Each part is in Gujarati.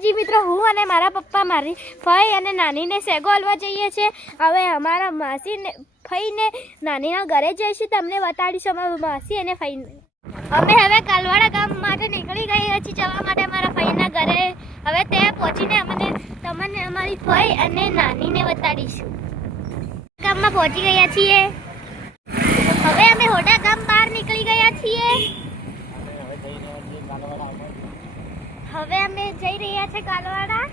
જી મિત્રો, હું અને મારા પપ્પા મારી ફઈ અને નાનીને સેગો હલવા જઈએ છીએ. હવે અમારા માસીને ફઈને નાનીના ઘરે જઈશું. તમને બતાડીશું અમારા માસી અને ફઈને. અમે હવે કાલવાડા ગામ માટે નીકળી ગયા છીએ જવા માટે અમારા ફઈના ઘરે. હવે ત્યાં પહોંચીને તમને અમારી ફઈ અને નાનીને બતાડીશું. ગામમાં પહોંચી ગયા છીએ. હવે અમે હોડા ગામ બહાર નીકળી ગયા છીએ. હવે અમે જઈ રહ્યા છે કાલવાડા.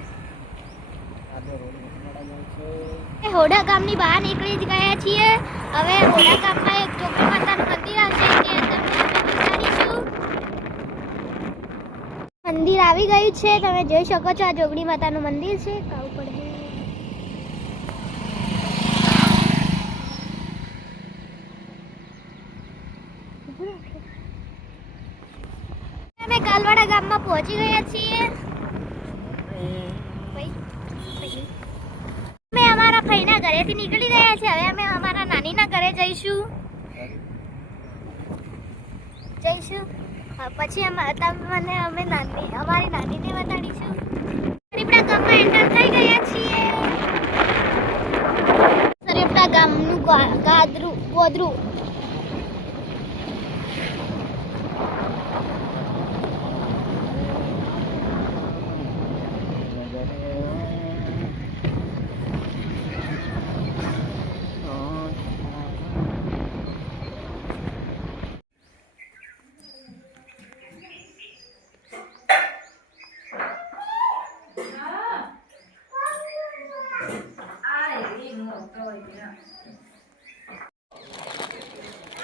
હોડા ગામની બહાર નીકળી જ ગયા છીએ. હવે હોડા ગામમાં એક જોગણી માતાનું મંદિર આવશે, તે અંદર બતાડીશું. મંદિર આવી ગયું છે, તમે જોઈ શકો છો. આ જોગણી માતાનું મંદિર છે. કાવું પડે. અમે કાલવાડા ગામમાં પહોંચી ગયા છીએ. અમે અમારા ફઈના ઘરેથી નીકળી ગયા છીએ. હવે અમે અમારા નાનીના ઘરે જઈશું. પછી તમને અમે અમારી નાનીને બતાડીશું. સરીપડા ગામમાં એન્ટર થઈ ગયા છીએ. સરીપડા ગામનું ગોદરું.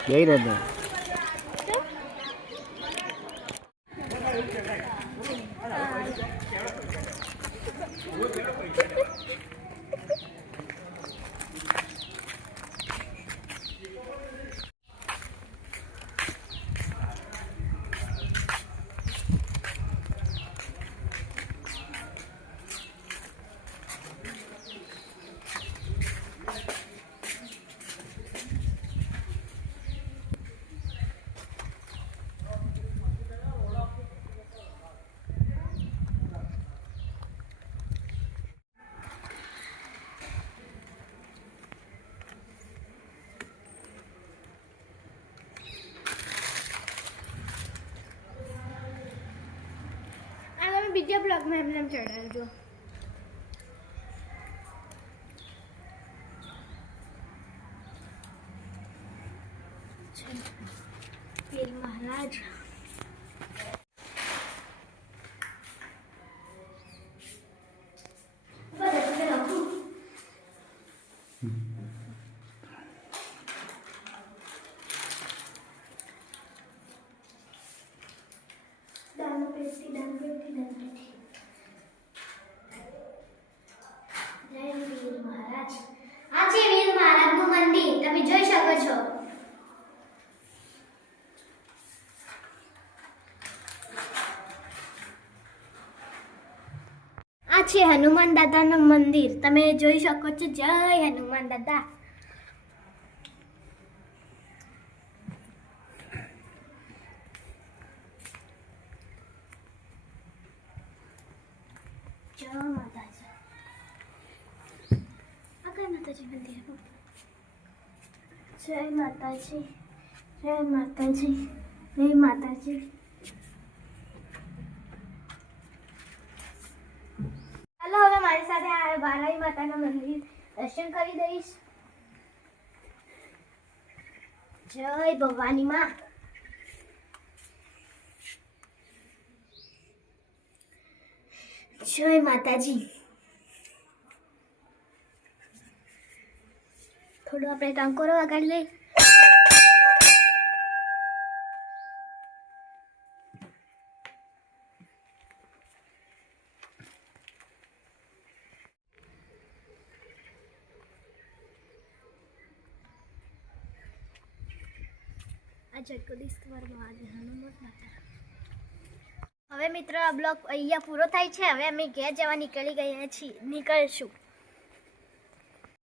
જઈ રહ્યા બીજા બ્લોગમાં એમને ચડાવજો. પીર મહારાજ છે હનુમાન દાદાનું મંદિર. તમે જોઈ શકો છો. જય હનુમાન દાદા. જય માતાજી. આ કઈ માતાજી મંદિર? જય માતાજી. જય માતાજી. જય માતાજી. હવે મારી સાથે આ બારાઈ માતાના મંદિર દર્શન કરી દઈશ. જય ભવાની માં. જય માતાજી. થોડું આપણે ટંકોરો વગાડી લઈએ. હવે મિત્રો, આ બ્લોગ અહીંયા પૂરો થાય છે. હવે અમે ઘેર જવા નીકળીશું.